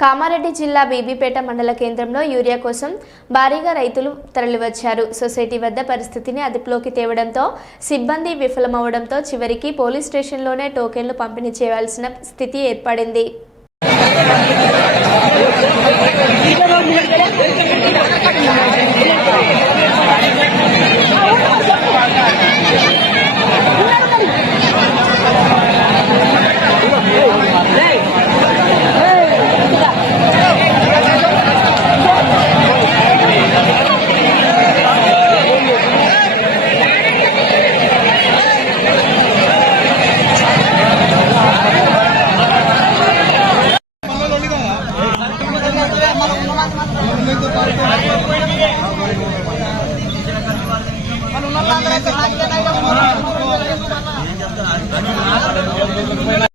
కామారెడ్డి జిల్లా బీబీపేట మండల కేంద్రంలో యూరియా కోసం భారీగా రైతులు తరలివచ్చారు. సొసైటీ వద్ద పరిస్థితిని అదుపులోకి తేవడంతో సిబ్బంది విఫలమవడంతో చివరికి పోలీస్ స్టేషన్లోనే టోకెన్లు పంపిణీ చేయాల్సిన స్థితి ఏర్పడింది. నేను చెప్తాను